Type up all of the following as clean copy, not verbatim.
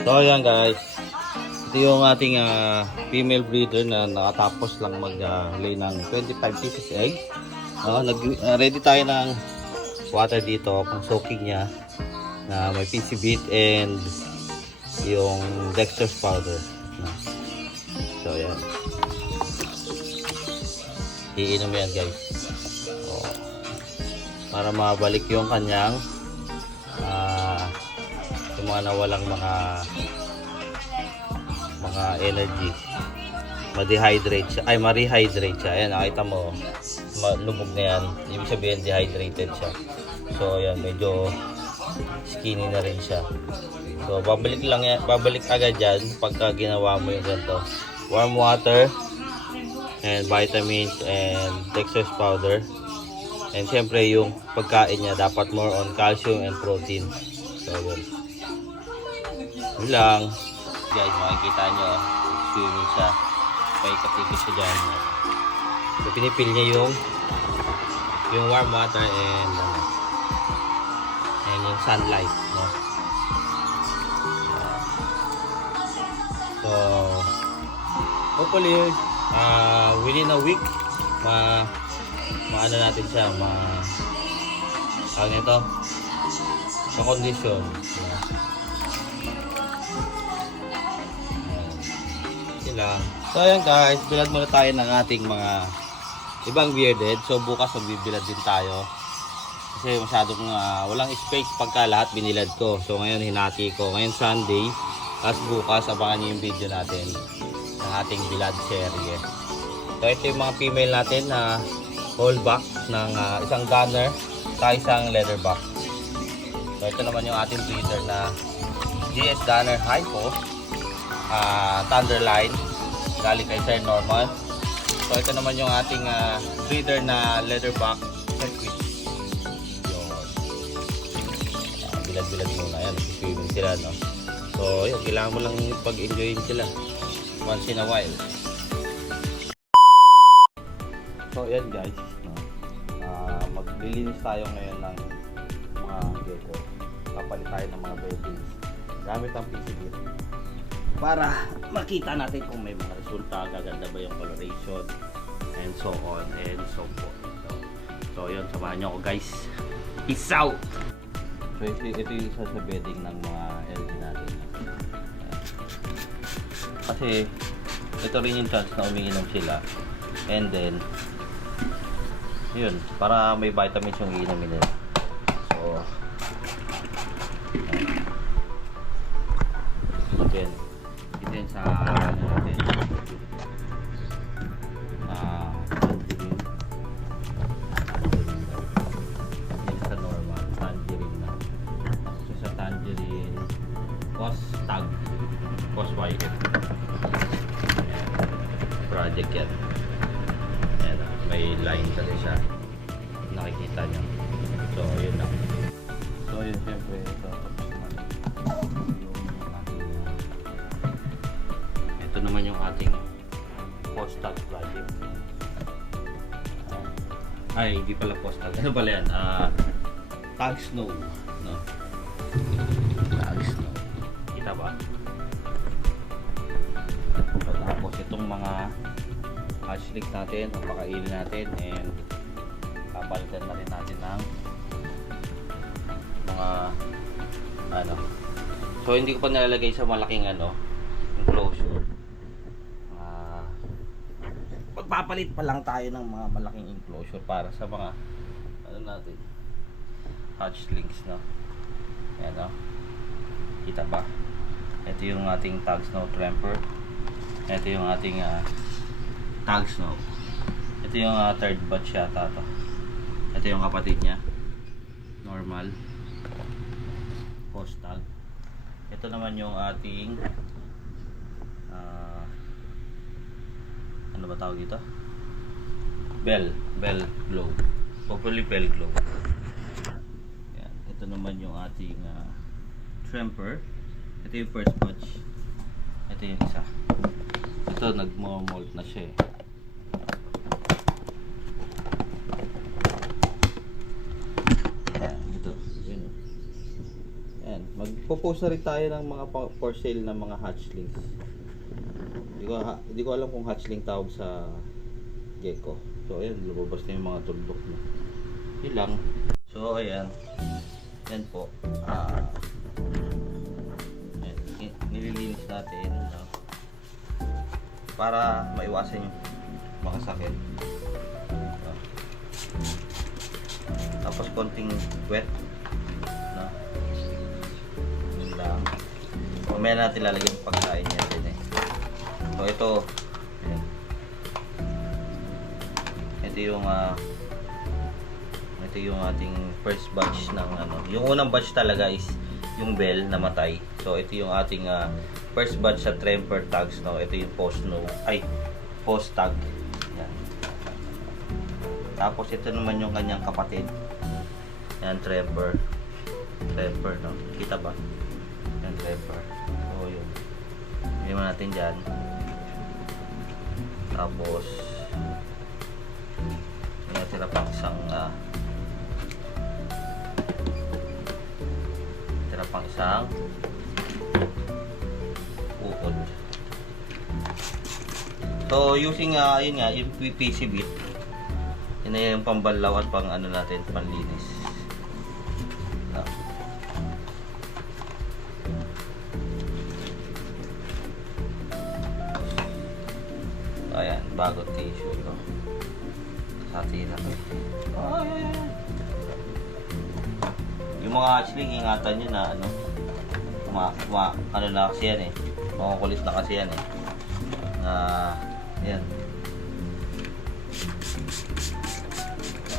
So ayan guys, ito yung ating female breeder na nakatapos lang mag-lay ng 25 pieces egg. Ready tayo ng water dito, pang soaking niya na may PC beat and yung dextrose powder. So ayan, iinom yan guys. So, para mabalik yung kanyang yung mga nawalang mga energy, ma-dehydrate siya, ma-rehydrate siya. Ayan, nakita mo, lubog na yan, ibig sabihin dehydrated siya. So ayan, medyo skinny na rin siya. So babalik lang yan, babalik agad yan pagka ginawa mo yung ganito, warm water and vitamins and dextrose powder. And syempre yung pagkain niya dapat more on calcium and protein. So yun lang guys, makikita nyo swimming siya, paikot-ikot siya dyan. So pinipil niya yung warm water and yung sunlight, no? So hopefully within a week maano natin siya, sa condition. So ayan guys, bilad muna tayo ng ating mga ibang bearded. So bukas magbibilad din tayo kasi masyadong walang space pagka lahat binilad ko. So ngayon hinati ko, ngayon Sunday, as bukas abangan nyo yung video natin ng ating bilad serye. So ito yung mga female natin na whole back ng isang gunner sa isang leatherback. So ito naman yung ating breeder na GS Gunner Hypo, Thunderline, galing kay Sir Norman. So ito naman yung ating breeder na leatherback circuit. Yun, bilad-bilad muna yan, swimming sila, no? So yun, kailangan mo lang pag-enjoyin sila once in a while. So yan guys, no? Maglilinis tayo ngayon ng mga gecko. Kapalit tayo ng mga beddings gamit ang PCB para makita natin kung may mga resulta, gaganda ba yung coloration and so on and so forth. So yun, samahan nyo ako guys. Peace out! So ito yung isa sa bedding ng mga LG natin. Kasi ito rin yung chance na umiinom sila, and then yun, para may vitamins yung iinumin nila. So again, din sa natin tangerine, din sa normal tangerine na. So sa tangerine post tag, post white project yan. Ayan, may line kasi siya, nakikita nyo. So yun lang. So yun, syempre ito naman yung ating post-tag project. Ay, hindi pala post-tag. Ano pala yan? Tag snow, no? Tag snow. Kita ba? So, tapos itong mga hatchlings natin, papakainin natin, and kapalitan na rin natin ng mga so hindi ko pa nilalagay sa malaking enclosure. Magpapalit pa lang tayo ng mga malaking enclosure para sa mga natin hatchlings, no? Ayan, no? Kita ba? Ito yung ating tag snow tramper. Ito yung ating tag snow. Ito yung third batch yata to. Ito yung kapatid niya, normal post tag. Ito naman yung ating ano ba tawag dito? Bell glow. Hopefully bell glow. Yan. Ito naman yung ating tramper. Ito yung first batch. Ito yung isa. Ito nagmo-molt na siya eh. Yan, ito. Yan. Yan. magpo-post na rin tayo ng mga for sale na mga hatchlings. Hindi ko alam kung hatchling tawag sa gecko. So ayan, lumabas na yung mga tuldok na. Yun lang. So ayan. Yan po. Ayan, nililinis natin. Para maiwasan yung mga sakit. Tapos konting wet. No? Yun lang. Mamaya natin lalagyan yung pagkain niya din eh. So ito. Ayan. Ito yung ating first batch ng ano. Yung unang batch talaga is yung bell na matay. So ito yung ating first batch sa Tremper tags, no. Ito yung post tag. Yan. Tapos ito naman yung kanyang kapatid. Yan, Tremper, no. Kita ba? Yan, Tremper. So yun. Hindi natin diyan. Tapos may natira pang isang ukod. So using yun nga, yung PVC bit. Yun na yung pambalaw at pang ano natin, panlinis. No. Ayan, bago tissue ito. Hati na ito. Yung mga hatchling, ingatan nyo na ano, ano na kasi yan eh. Makukulit na kasi yan eh. Yan.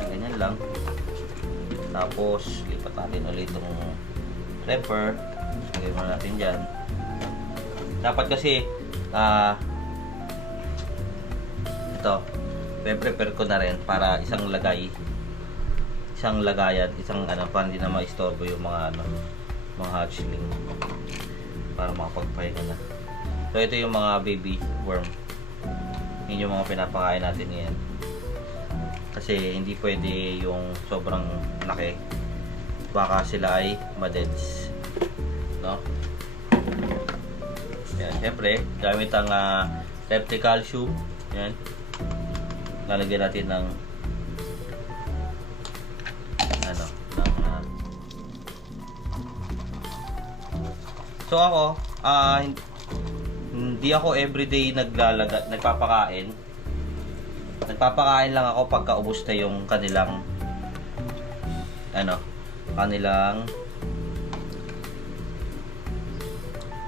Ganyan lang. Tapos, lipat natin ulit itong Tremper. Lagay mo natin dyan. Dapat kasi, ito, prepare ko na rin para isang lagayan, ano, para hindi na maistorbo yung mga ano, mga hatchling, para makapagpahinga na. So ito yung mga baby worm. Yun yung mga pinapakain natin ngayon. Kasi hindi pwede yung sobrang laki. Baka sila ay madeds. No? Yan, syempre, gamit ang Repticalcium. Yan. Lalagyan natin ng ano, so ako, hindi ako everyday nagpapakain. Nagpapakain lang ako pagka ubos na yung kanilang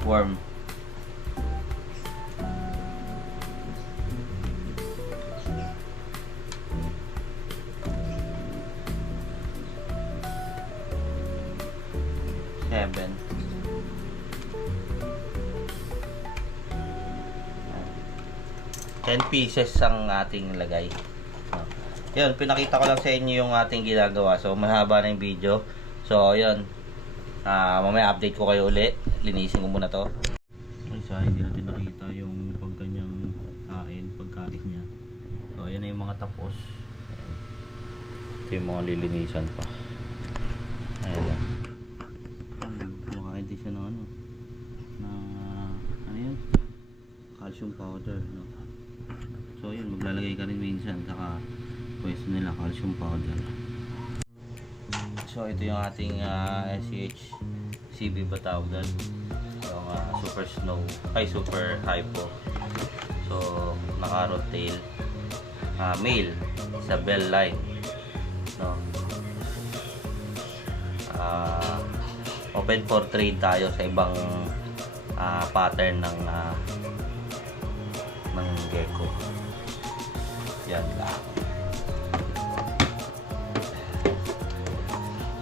worm. Seven. 10 pieces ang ating lagay. Yun, pinakita ko lang sa inyo yung ating ginagawa. So, mahaba na yung video. So, yun. Mamaya update ko kayo uli. Linisin ko muna to. So, hindi natin nakita yung pagkanyang pagkain niya. So, yan na yung mga tapos. Ito yung mga lilinisan pa. Ayan lang. Kumakain din siya ng ano yun? Calcium powder, no? So yun, maglalagay ka rin minsan, saka pwesto nila calcium powder. So ito yung ating SCH CB ba tawag doon? Yung super snow, super hypo. So naka road tail, male sa bell line, no? Open for trade tayo sa ibang pattern ng gecko. Yan lang.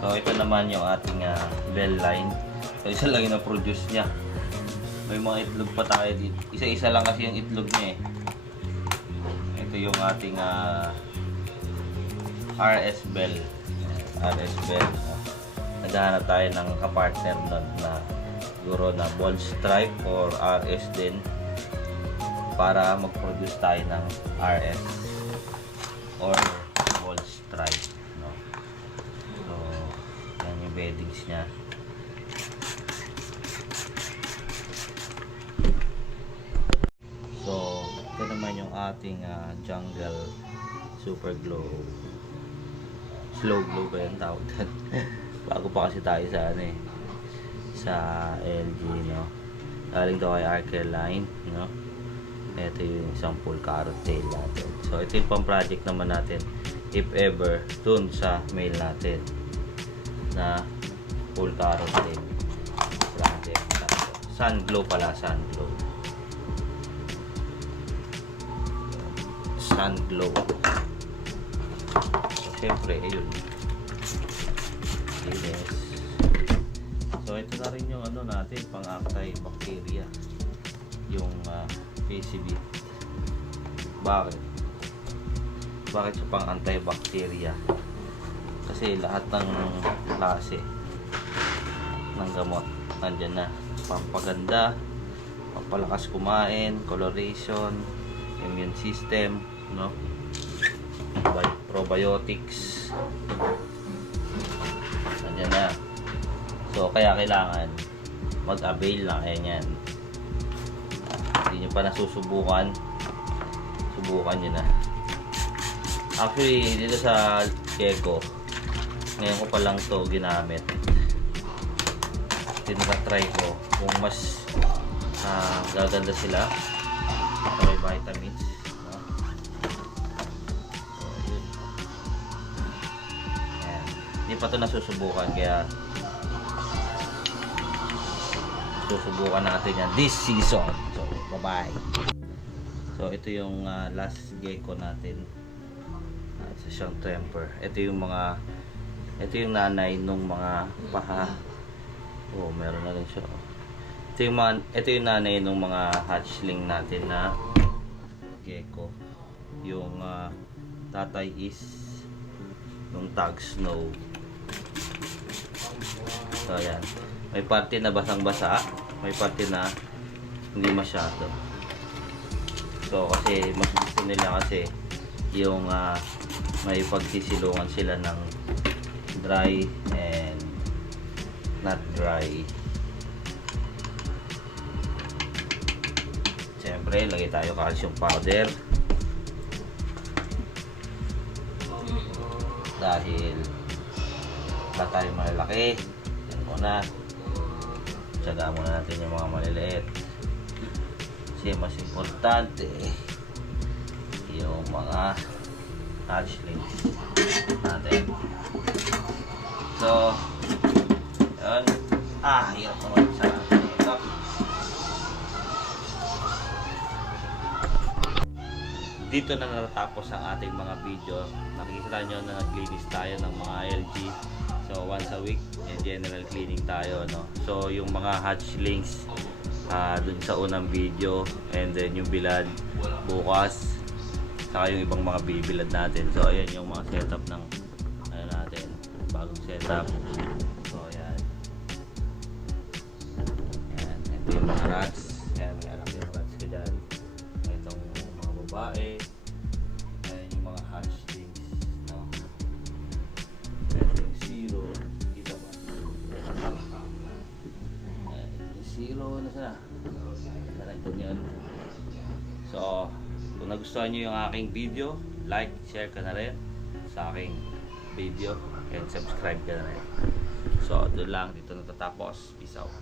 So ito naman yung ating bell line. So isa lang yung na-produce niya. May mga itlog pa tayo dito. Isa-isa lang kasi yung itlog niya eh. Ito yung ating RS bell. RS bell. Naghahanap tayo ng kapartner nun na siguro na ball stripe or RS din, para mag-produce tayo ng RS or ball stripe, no? So yan yung beddings nya. ating jungle super glow. Slow glow ba yung tawag doon? Bago pa kasi tayo sa ano eh, sa LG, no? Galing daw kay Arkeline, no? Ito yung isang full carrot tail natin. So ito yung pang project naman natin if ever dun sa mail natin na full carrot tail project. Sun glow pala, sun glow. Sun glow. Siyempre, ayun. Yes. So, ito na rin yung ano natin, pang anti-bacteria. Yung PCB. Bakit? Bakit siya pang anti-bacteria? Kasi lahat ng klase ng gamot nandyan na. Pampaganda, pampalakas kumain, coloration, immune system, no? Probiotics, nandiyan na. So kaya kailangan mag-avail lang kayo niyan. Hindi nyo pa nasusubukan, subukan nyo na. Actually dito sa Gecko, ngayon ko pa lang to ginamit. Tinatry ko kung mas gaganda sila, may vitamins. Hindi pa ito nasusubukan, kaya susubukan natin yan this season. So bye bye. So ito yung last gecko natin sa siyang temper. Ito yung nanay nung mga paha. Oh, meron na rin siya. Ito yung nanay nung mga hatchling natin na gecko. Yung tatay is yung tag snow. So ayan, may parte na basang-basa, may parte na hindi masyado. So kasi mas gusto nila kasi yung may pagsisilungan sila ng dry and not dry. Siyempre lagay tayo calcium powder dahil wala tayong malalaki. Yan muna, tsaga muna natin yung mga maliliit kasi mas importante yung mga hatchlings natin. So yun, hirap naman sa ito. Dito na natatapos ang ating mga video. Nakikita nyo na naglinis tayo ng mga LG. So once a week, general cleaning tayo, no? So yung mga hatchlings dun sa unang video, and then yung bilad bukas, saka yung ibang mga bibilad natin. So ayan yung mga setup ng ano natin, bagong setup. So ayan, ito yung mga rats. Ayan, may anak yung rats ko dyan. Itong mga babae. Ayan yung mga hatchlings, no? Ito yung zero. Kita ba? Ayan, yung zero na sana. Ito yun. So kung nagustuhan nyo yung aking video, like, share ka na rin sa aking video, and subscribe ka na rin. So doon lang, dito natatapos. Peace out.